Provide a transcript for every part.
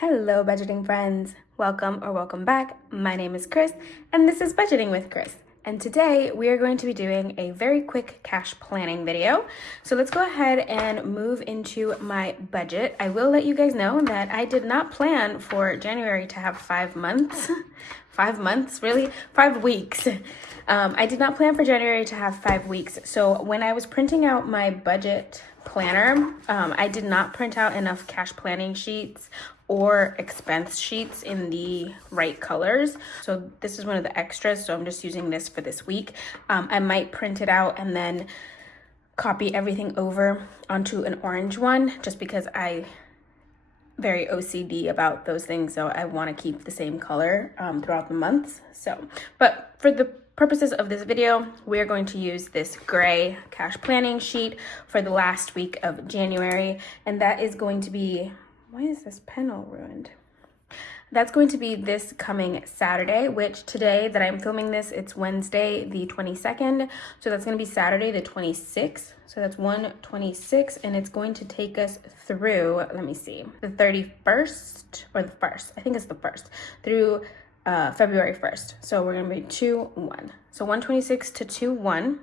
Hello, budgeting friends. Welcome back. My name is Chris, and this is Budgeting with Chris. And today we are going to be doing a very quick cash planning video. So let's go ahead and move into my budget. I will let you guys know that I did not plan for January to have 5 months. 5 months, really? 5 weeks. I did not plan for January to have 5 weeks. So when I was printing out my budget planner, I did not print out enough cash planning sheets or expense sheets in the right colors. So this is one of the extras, so I'm just using this for this week. I might print it out and then copy everything over onto an orange one, just because I very OCD about those things, so I want to keep the same color throughout the months. But for the purposes of this video, we're going to use this gray cash planning sheet for the last week of January, and that is going to be, why is this pen all ruined? That's going to be this coming Saturday, which today that I'm filming this, it's Wednesday the 22nd. So that's going to be Saturday the 26th. So that's 1/26, and it's going to take us through, let me see, the 31st or the 1st. I think it's the 1st through February 1st. So we're going to be 2/1. So 1/26 to 2/1.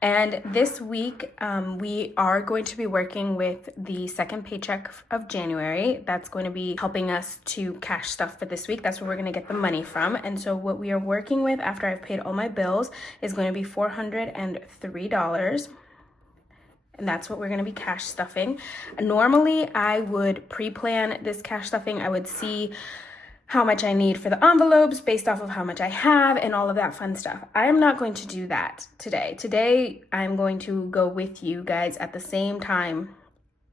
And this week, we are going to be working with the second paycheck of January. That's going to be helping us to cash stuff for this week. That's where we're going to get the money from. And so what we are working with after I've paid all my bills is going to be $403. And that's what we're going to be cash stuffing. Normally, I would pre-plan this cash stuffing. I would see how much I need for the envelopes based off of how much I have and all of that fun stuff. I am not going to do that today. Today, I'm going to go with you guys at the same time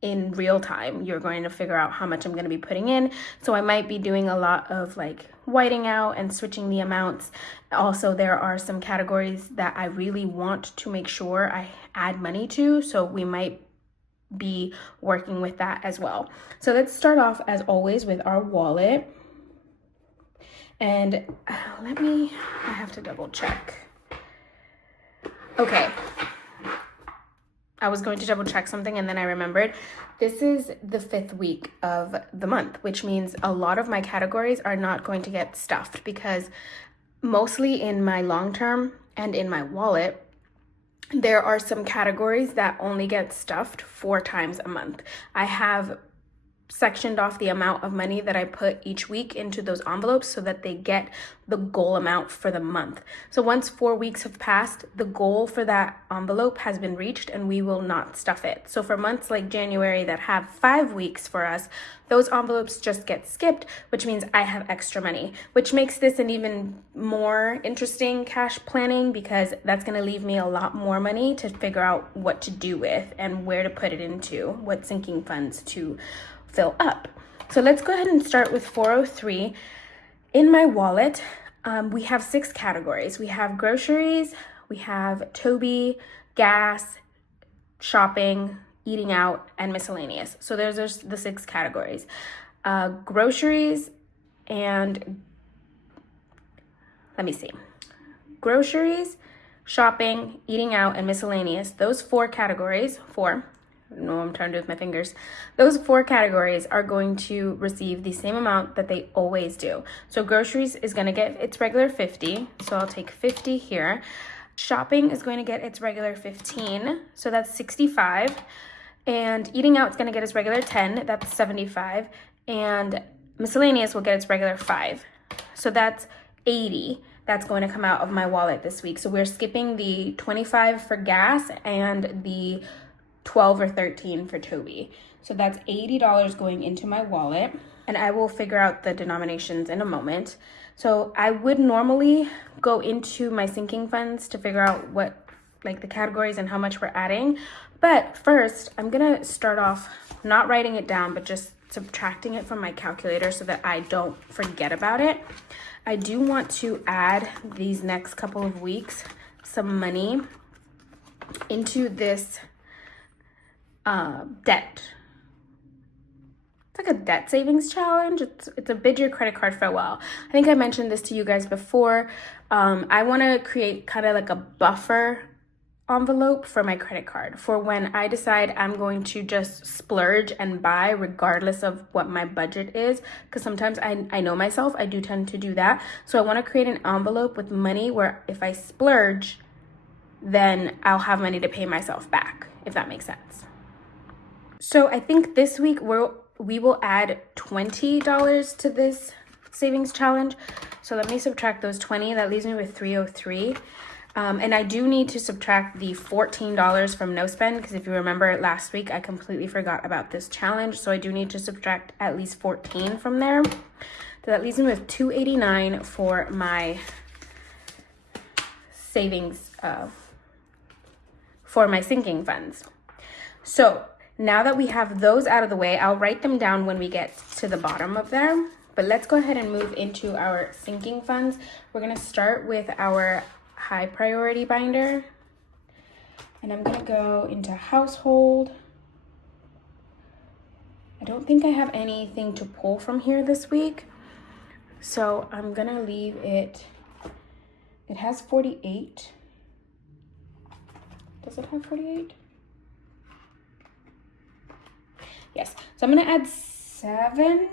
in real time. You're going to figure out how much I'm going to be putting in. So I might be doing a lot of like whiting out and switching the amounts. Also, there are some categories that I really want to make sure I add money to. So we might be working with that as well. So let's start off as always with our wallet. And I have to double check. Okay. I was going to double check something and then I remembered. This is the 5th week of the month, which means a lot of my categories are not going to get stuffed because mostly in my long term and in my wallet, there are some categories that only get stuffed 4 times a month. I have sectioned off the amount of money that I put each week into those envelopes so that they get the goal amount for the month. So once 4 weeks have passed, the goal for that envelope has been reached and we will not stuff it. So for months like January that have 5 weeks for us, those envelopes just get skipped, which means I have extra money, which makes this an even more interesting cash planning because that's going to leave me a lot more money to figure out what to do with and where to put it into, what sinking funds to fill up. So let's go ahead and start with 403. In my wallet, we have 6 categories. We have groceries, we have Toby, gas, shopping, eating out, and miscellaneous. So those are the 6 categories. Groceries and, let me see. Groceries, shopping, eating out, and miscellaneous. Those 4 categories, 4. No, I'm trying to do with my fingers. Those 4 categories are going to receive the same amount that they always do. So groceries is going to get its regular 50. So I'll take 50 here. Shopping is going to get its regular 15. So that's 65. And eating out is going to get its regular 10. That's 75. And miscellaneous will get its regular 5. So that's 80. That's going to come out of my wallet this week. So we're skipping the 25 for gas and the 12 or 13 for Toby. So that's $80 going into my wallet, and I will figure out the denominations in a moment. So I would normally go into my sinking funds to figure out what, like the categories and how much we're adding. But first, I'm gonna start off not writing it down, but just subtracting it from my calculator so that I don't forget about it. I do want to add these next couple of weeks some money into this debt. It's like a debt savings challenge. It's a bid your credit card farewell. I think I mentioned this to you guys before. I want to create kind of like a buffer envelope for my credit card for when I decide I'm going to just splurge and buy regardless of what my budget is, because sometimes I know myself, I do tend to do that. So I want to create an envelope with money where if I splurge, then I'll have money to pay myself back, if that makes sense. So I think this week we will add $20 to this savings challenge. So let me subtract those 20. That leaves me with $303. And I do need to subtract the $14 from no spend, because if you remember last week, I completely forgot about this challenge. So I do need to subtract at least 14 from there. So that leaves me with $289 for my savings, for my sinking funds. So now that we have those out of the way, I'll write them down when we get to the bottom of there. But let's go ahead and move into our sinking funds. We're going to start with our high priority binder. And I'm going to go into household. I don't think I have anything to pull from here this week. So I'm going to leave it. It has 48. Does it have 48? Yes. So I'm going to add 7.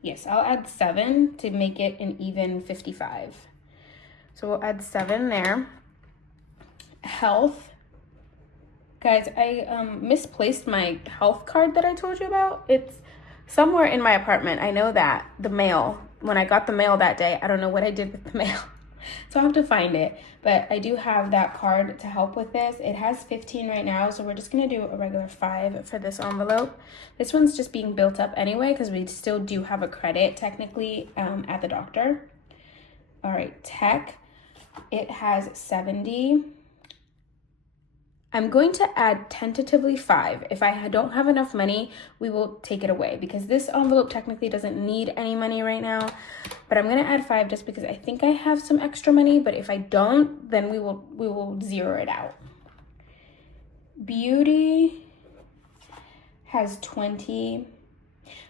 Yes, I'll add 7 to make it an even 55. So we'll add 7 there. Health. Guys, I misplaced my health card that I told you about. It's somewhere in my apartment. I know that. The mail. When I got the mail that day, I don't know what I did with the mail. So I'll have to find it. But I do have that card to help with this. It has 15 right now, so we're just going to do a regular 5 for this envelope. This one's just being built up anyway because we still do have a credit technically at the doctor. All right, tech. It has 70. I'm going to add tentatively 5. If I don't have enough money, we will take it away because this envelope technically doesn't need any money right now. But I'm going to add 5 just because I think I have some extra money. But if I don't, then we will zero it out. Beauty has 20.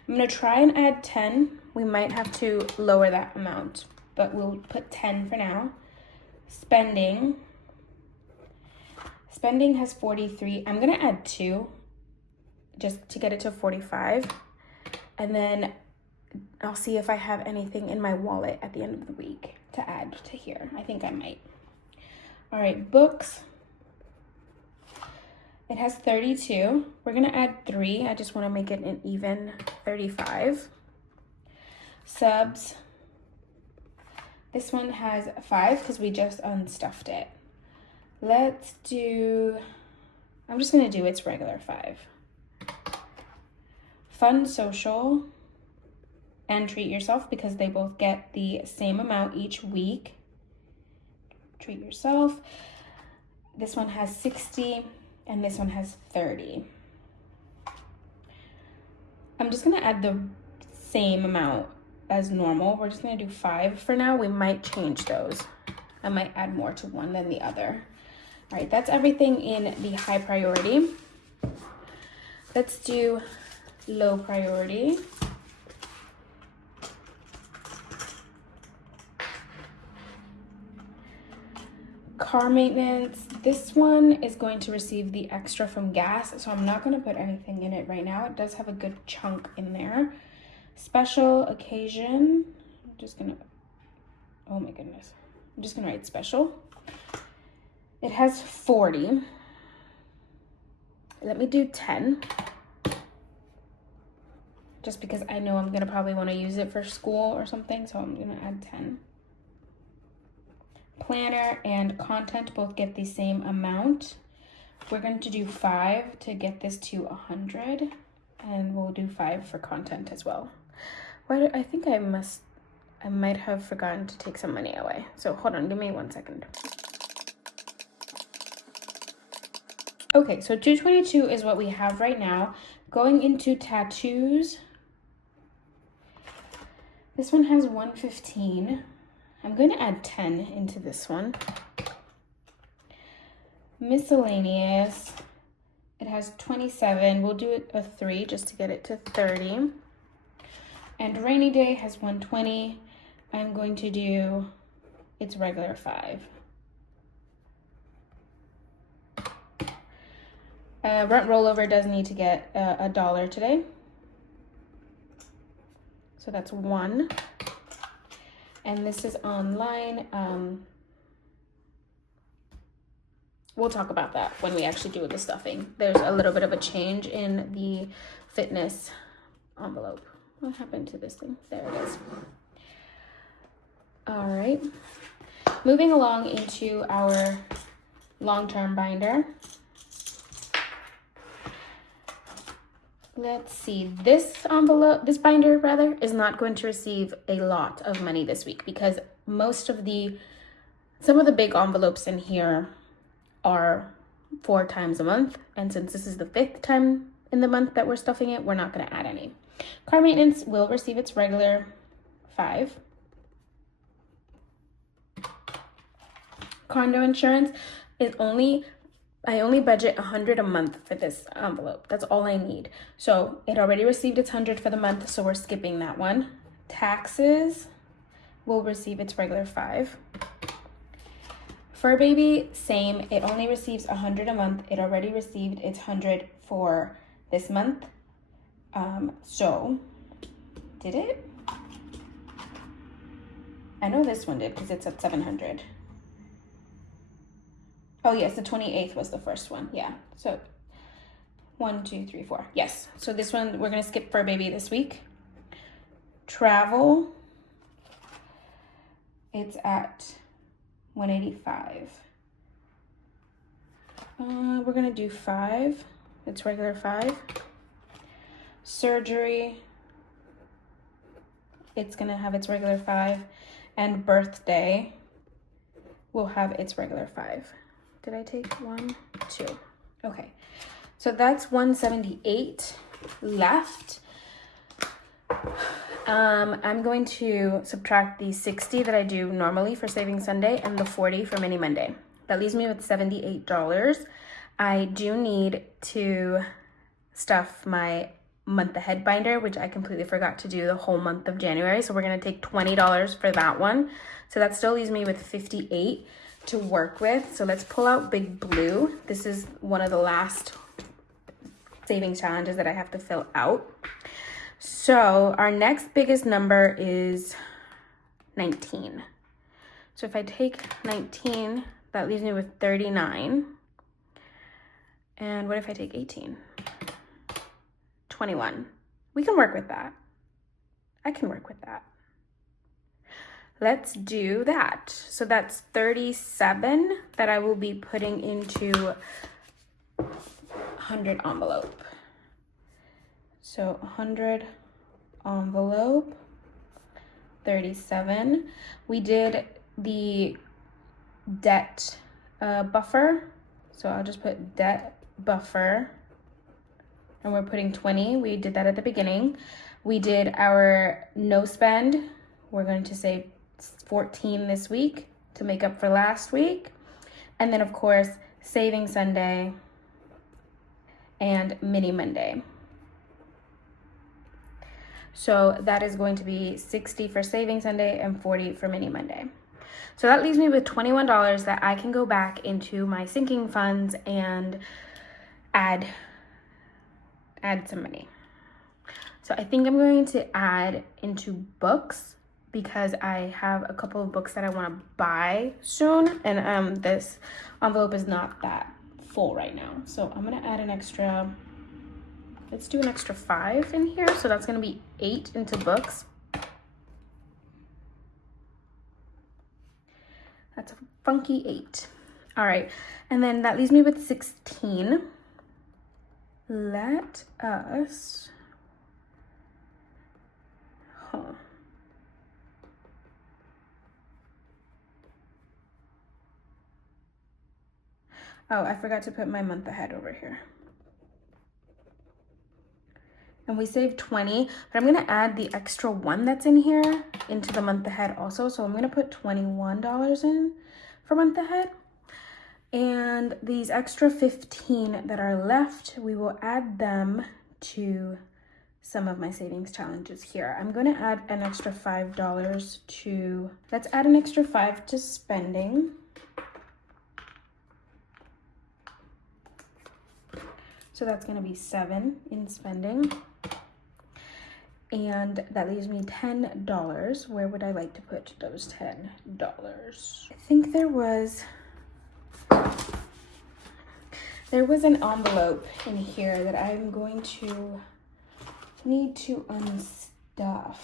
I'm going to try and add 10. We might have to lower that amount, but we'll put 10 for now. Spending has 43. I'm going to add 2 just to get it to 45. And then I'll see if I have anything in my wallet at the end of the week to add to here. I think I might. All right, books. It has 32. We're going to add 3. I just want to make it an even 35. Subs. This one has 5 because we just unstuffed it. Let's do, I'm just going to do its regular 5. Fun social and treat yourself because they both get the same amount each week. Treat yourself. This one has 60 and this one has 30. I'm just going to add the same amount as normal. We're just going to do 5 for now. We might change those. I might add more to one than the other. All right, that's everything in the high priority. Let's do low priority. Car maintenance. This one is going to receive the extra from gas, so I'm not going to put anything in it right now. It does have a good chunk in there. Special occasion. I'm just going to, oh my goodness. I'm just going to write special. It has 40. Let me do 10. Just because I know I'm going to probably want to use it for school or something, so I'm going to add 10. Planner and content both get the same amount. We're going to do 5 to get this to 100, and we'll do 5 for content as well. I think I might have forgotten to take some money away. So hold on, give me 1 second. Okay, so 222 is what we have right now. Going into tattoos. This one has 115. I'm going to add 10 into this one. Miscellaneous. It has 27. We'll do it a 3 just to get it to 30. And rainy day has 120. I'm going to do its regular 5. Rent rollover does need to get $1 today. So that's 1. And this is online. We'll talk about that when we actually do the stuffing. There's a little bit of a change in the fitness envelope. What happened to this thing? There it is. All right. Moving along into our long-term binder. Let's see, this binder rather, is not going to receive a lot of money this week because some of the big envelopes in here are 4 times a month. And since this is the 5th time in the month that we're stuffing it, we're not going to add any. Car maintenance will receive its regular 5. Condo insurance is I only budget $100 a month for this envelope. That's all I need. So it already received its $100 for the month, so we're skipping that one. Taxes will receive its regular 5. Fur baby, same. It only receives $100 a month. It already received its $100 for this month. So did it? I know this one did because it's at $700. Oh yes, the 28th was the first one. Yeah. So 1, 2, 3, 4. Yes. So this one we're gonna skip fur baby this week. Travel. It's at $185. We're gonna do 5. It's regular 5. Surgery. It's gonna have its regular 5, and birthday will have its regular 5. Did I take 1, 2? Okay, so that's $178 left. I'm going to subtract the $60 that I do normally for Saving Sunday and the $40 for Mini Monday. That leaves me with $78. I do need to stuff my month ahead binder, which I completely forgot to do the whole month of January. So we're gonna take $20 for that one. So that still leaves me with $58 to work with. So let's pull out Big Blue. This is one of the last savings challenges that I have to fill out. So our next biggest number is 19. So if I take 19, that leaves me with 39. And what if I take 18? 21. We can work with that. I can work with that. Let's do that. So that's 37 that I will be putting into 100 envelope. So 100 envelope, 37. We did the debt buffer. So I'll just put debt buffer, and we're putting 20. We did that at the beginning. We did our no spend. We're going to say 14 this week to make up for last week. And then of course, Saving Sunday and Mini Monday. So that is going to be 60 for Saving Sunday and 40 for Mini Monday. So that leaves me with $21 that I can go back into my sinking funds and add some money. So I think I'm going to add into books because I have a couple of books that I want to buy soon, and this envelope is not that full right now. So I'm gonna add an extra, let's do an extra 5 in here. So that's gonna be 8 into books. That's a funky 8. All right, and then that leaves me with 16. Let us, Oh, I forgot to put my month ahead over here. And we saved 20, but I'm gonna add the extra 1 that's in here into the month ahead also. So I'm gonna put $21 in for month ahead. And these extra 15 that are left, we will add them to some of my savings challenges here. I'm gonna add an extra $5 to, let's add an extra 5 to spending. So that's going to be 7 in spending. And that leaves me $10. Where would I like to put those $10? I think there was an envelope in here that I'm going to need to unstuff.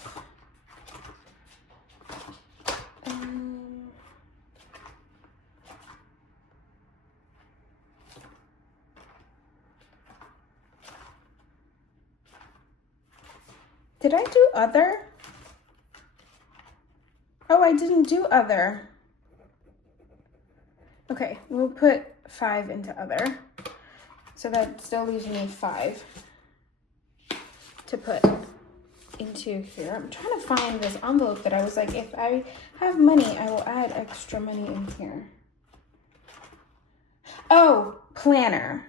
Did I do other? Oh, I didn't do other. Okay, we'll put 5 into other. So that still leaves me 5 to put into here. I'm trying to find this envelope that I was like, if I have money, I will add extra money in here. Oh, planner,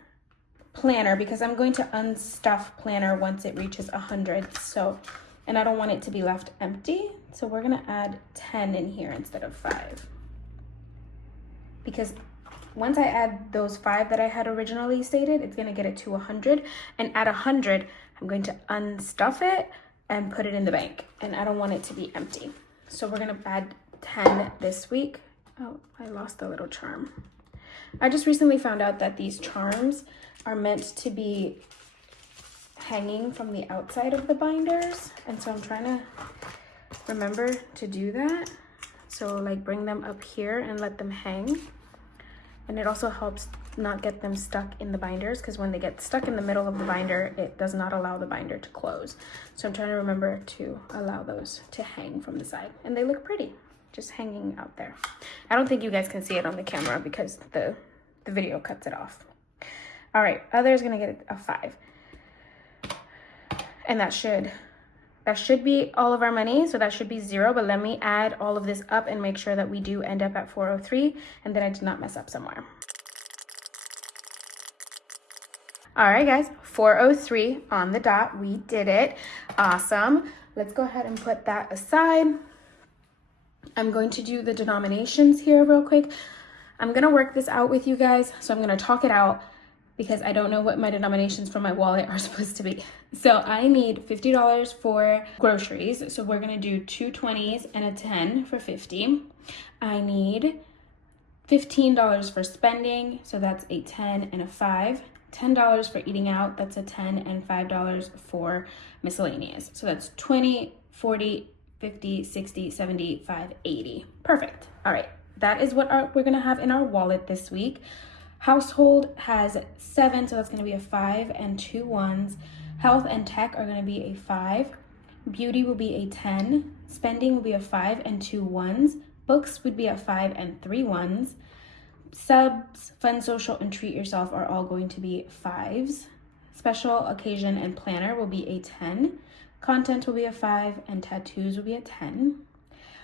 because I'm going to unstuff planner once it reaches 100. So, and I don't want it to be left empty. So we're gonna add 10 in here instead of 5. Because once I add those 5 that I had originally stated, it's gonna get it to 100. And at 100, I'm going to unstuff it and put it in the bank. And I don't want it to be empty. So we're gonna add 10 this week. Oh, I lost the little charm. I just recently found out that these charms are meant to be hanging from the outside of the binders. And so I'm trying to remember to do that. So like bring them up here and let them hang. And it also helps not get them stuck in the binders, because when they get stuck in the middle of the binder, it does not allow the binder to close. So I'm trying to remember to allow those to hang from the side. And they look pretty, just hanging out there. I don't think you guys can see it on the camera because the video cuts it off. All right, other is gonna get a 5. And that should be all of our money, so that should be 0, but let me add all of this up and make sure that we do end up at 403 and that I did not mess up somewhere. All right, guys, 403 on the dot. We did it. Awesome. Let's go ahead and put that aside. I'm going to do the denominations here real quick. I'm going to work this out with you guys, so I'm going to talk it out because I don't know what my denominations for my wallet are supposed to be. So I need $50 for groceries. So we're going to do 2 20s and a 10 for 50. I need $15 for spending. So that's a 10 and a 5. $10 for eating out. That's a 10 and $5 for miscellaneous. So that's 20, 40, 50, 60, 75, 80. Perfect. All right. That is what we're going to have in our wallet this week. Household has 7, so that's going to be a 5 and 2 1s. Health and tech are going to be a 5. Beauty will be a 10. Spending will be a 5 and 2 1s. Books would be a 5 and 3 1s. Subs, fun, social, and treat yourself are all going to be 5s. Special occasion and planner will be a 10. Content will be a 5 and tattoos will be a 10.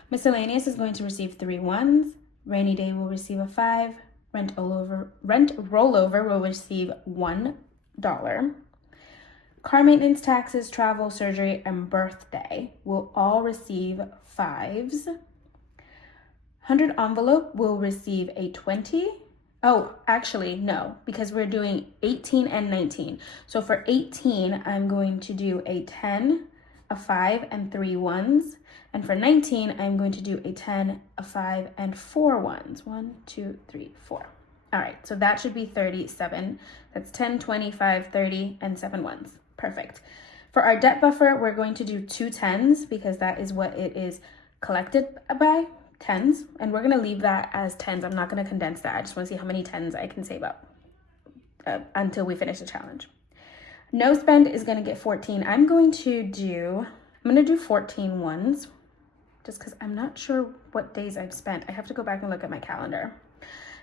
Miscellaneous is going to receive 3 1s. Rainy day will receive a 5. Rent rollover will receive $1. Car maintenance, taxes, travel, surgery, and birthday will all receive 5s. 100 envelope will receive a 20. Oh, actually, no, because we're doing 18 and 19. So for 18, I'm going to do a 10, a 5, and 3 1s. And for 19, I'm going to do a 10, a 5, and 4 1s. 1, 2, 3, 4. All right, so that should be 37. That's 10, 25, 30, and 7 1s. Perfect. For our debt buffer, we're going to do 2 10s because that is what it is collected by, 10s. And we're going to leave that as 10s. I'm not going to condense that. I just want to see how many 10s I can save up until we finish the challenge. No spend is going to get 14. I'm going to do 14 1s. Just because I'm not sure what days I've spent. I have to go back and look at my calendar.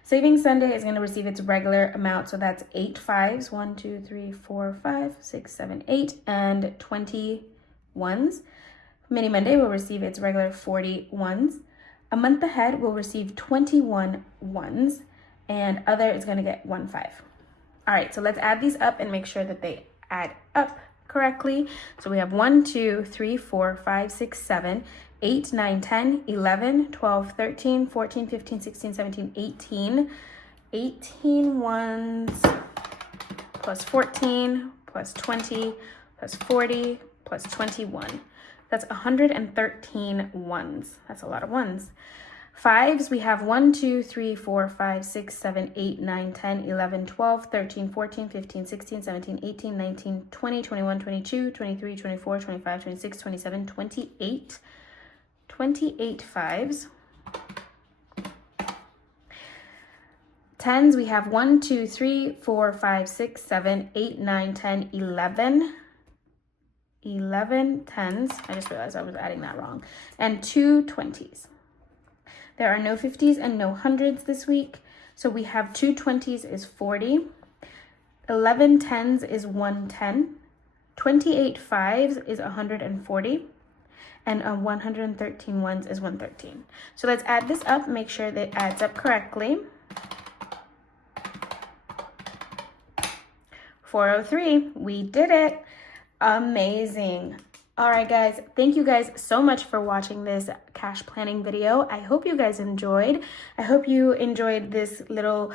Savings Sunday is going to receive its regular amount. So that's 8 5s, 1, 2, 3, 4, 5, 6, 7, 8, and 20 1s. Mini Monday will receive its regular 40 1s. A month ahead will receive 21 1s. And other is going to get 1 5. All right, so let's add these up and make sure that they add up correctly. So we have 1, 2, 3, 4, 5, 6, 7, 8, 9, 10, 11, 12, 13, 14, 15, 16, 17, 18. 18 1s plus 14 plus 20 plus 40 plus 21. That's 113 ones. That's a lot of ones. Fives, we have 1, 2, 3, 4, 5, 6, 7, 8, 9, 10, 11, 12, 13, 14, 15, 16, 17, 18, 19, 20, 21, 22, 23, 24, 25, 26, 27, 28. 28 fives. Tens, we have 1, 2, 3, 4, 5, 6, 7, 8, 9, 10, 11. 11 tens. I just realized I was adding that wrong. And 2 20s. There are no 50s and no 100s this week. So we have 2 20s is 40. 11 tens is 110. 28 fives is 140. And 113 ones is 113. So let's add this up, make sure that it adds up correctly. 403, we did it. Amazing. All right, guys, thank you guys so much for watching this cash planning video. I hope you guys enjoyed. I hope you enjoyed this little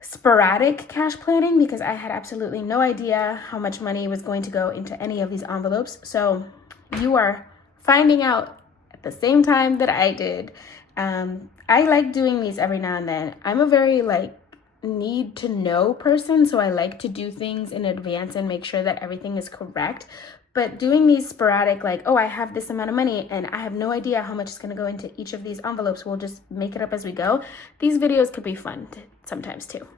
sporadic cash planning because I had absolutely no idea how much money was going to go into any of these envelopes. So you are finding out at the same time that I did. I like doing these every now and then. I'm a very need to know person, so I like to do things in advance and make sure that everything is correct. But doing these sporadic, oh, I have this amount of money and I have no idea how much is going to go into each of these envelopes, we'll just make it up as we go. These videos could be fun sometimes too.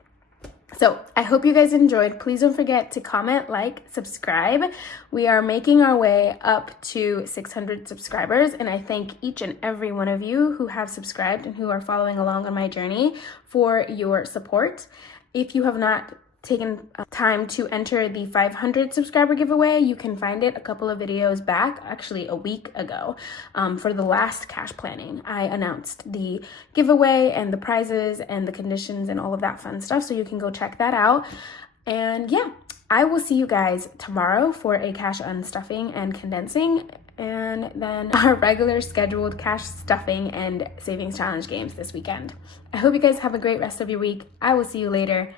So I hope you guys enjoyed. Please don't forget to comment, like, subscribe. We are making our way up to 600 subscribers, and I thank each and every one of you who have subscribed and who are following along on my journey for your support. If you have not taken time to enter the 500 subscriber giveaway, you can find it a couple of videos back, actually a week ago. For the last cash planning, I announced the giveaway and the prizes and the conditions and all of that fun stuff, so you can go check that out. And yeah, I will see you guys tomorrow for a cash unstuffing and condensing, and then our regular scheduled cash stuffing and savings challenge games this weekend. I hope you guys have a great rest of your week. I will see you later.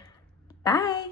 Bye.